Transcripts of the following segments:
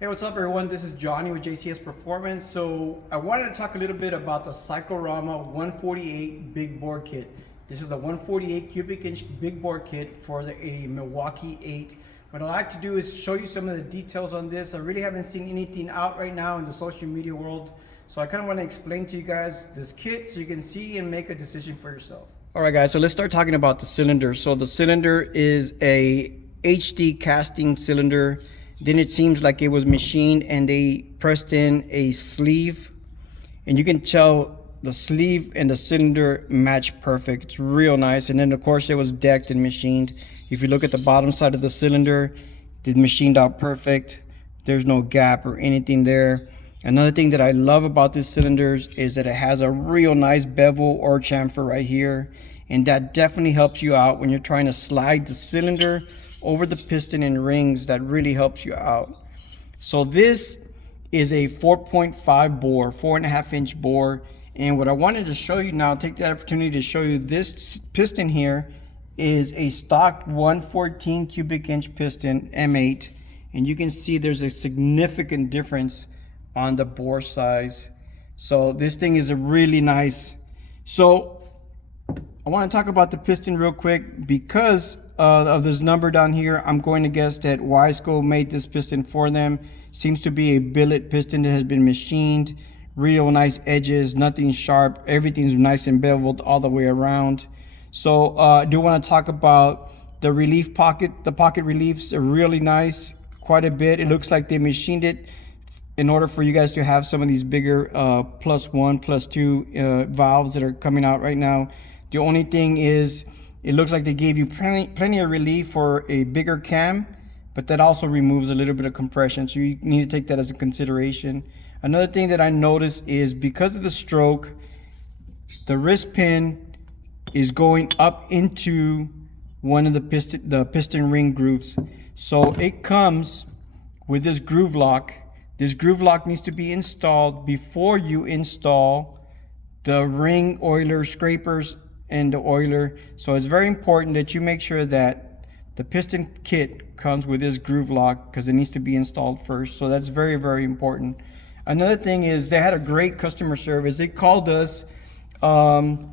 Hey, what's up everyone? This is Johnny with JCS Performance. So I wanted to talk a little bit about the Cycle-Rama 148 big bore kit. This is a 148 cubic inch big bore kit for a Milwaukee 8. What I like to do is show you some of the details on this. I really haven't seen anything out right now in the social media world. So I kind of want to explain to you guys this kit so you can see and make a decision for yourself. All right guys, so let's start talking about the cylinder. So the cylinder is a HD casting cylinder. Then it seems like it was machined and they pressed in a sleeve, and you can tell the sleeve and the cylinder match perfect. It's real nice. And then of course it was decked and machined. If you look at the bottom side of the cylinder, it's machined out perfect. There's no gap or anything there. Another thing that I love about these cylinders is that it has a real nice bevel or chamfer right here, and that definitely helps you out when you're trying to slide the cylinder over the piston and rings. That really helps you out. So this is a 4.5 bore, 4.5 inch bore. And what I wanted to show you now, take the opportunity to show you this piston here is a stock 114 cubic inch piston M8. And you can see there's a significant difference on the bore size. So this thing is a really nice. So I want to talk about the piston real quick because of this number down here. I'm going to guess that Wiseco made this piston for them. Seems to be a billet piston that has been machined. Real nice edges, nothing sharp. Everything's nice and beveled all the way around. So I do want to talk about the relief pocket. The pocket reliefs are really nice, quite a bit. It looks like they machined it in order for you guys to have some of these bigger +1, +2 valves that are coming out right now. The only thing is, it looks like they gave you plenty of relief for a bigger cam, but that also removes a little bit of compression. So you need to take that as a consideration. Another thing that I noticed is because of the stroke, the wrist pin is going up into one of the piston ring grooves. So it comes with this groove lock. This groove lock needs to be installed before you install the ring oiler scrapers and the oiler. So it's very important that you make sure that the piston kit comes with this groove lock because it needs to be installed first. So that's very, very important. Another thing is they had a great customer service. They called us about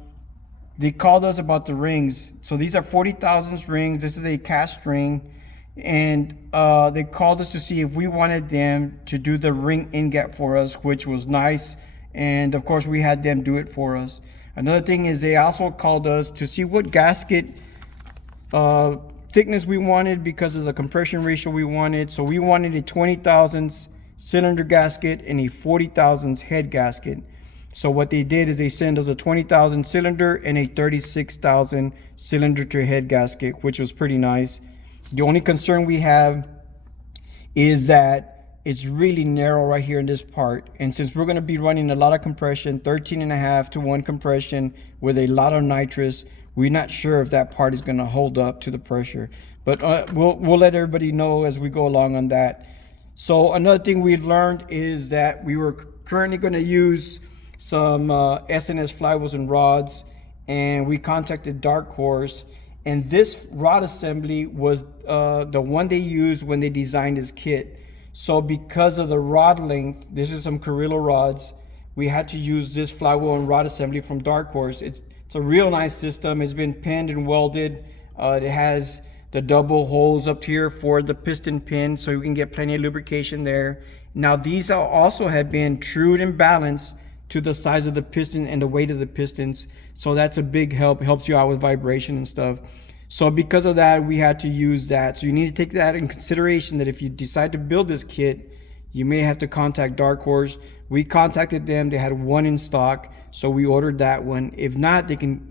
the rings. So these are 40 thousandths rings. This is a cast ring. And they called us to see if we wanted them to do the ring in gap for us, which was nice. And of course we had them do it for us. Another thing is they also called us to see what gasket thickness we wanted because of the compression ratio we wanted. So we wanted a 20 thousandths cylinder gasket and a 40 thousandths head gasket. So what they did is they sent us a 20,000 cylinder and a 36,000 cylinder to head gasket, which was pretty nice. The only concern we have is that it's really narrow right here in this part. And since we're going to be running a lot of compression, 13.5 to 1 compression with a lot of nitrous, we're not sure if that part is going to hold up to the pressure. But we'll let everybody know as we go along on that. So another thing we've learned is that we were currently going to use some SNS flywheels and rods, and we contacted Dark Horse. And this rod assembly was the one they used when they designed this kit. So because of the rod length, this is some Carrillo rods, we had to use this flywheel and rod assembly from Dark Horse. It's a real nice system. It's been pinned and welded. It has the double holes up here for the piston pin, so you can get plenty of lubrication there. Now these also have been trued and balanced to the size of the piston and the weight of the pistons. So that's a big help. It helps you out with vibration and stuff. So because of that, we had to use that. So you need to take that in consideration, that if you decide to build this kit, you may have to contact Dark Horse. We contacted them. They had one in stock, so we ordered that one. If not, they can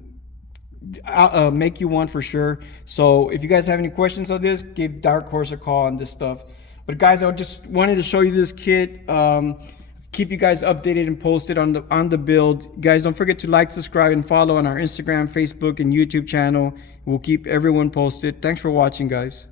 make you one for sure. So if you guys have any questions on this, give Dark Horse a call on this stuff. But guys, I just wanted to show you this kit. Keep you guys updated and posted on the build. Guys, don't forget to like, subscribe, and follow on our Instagram, Facebook, and YouTube channel. We'll keep everyone posted. Thanks for watching, guys.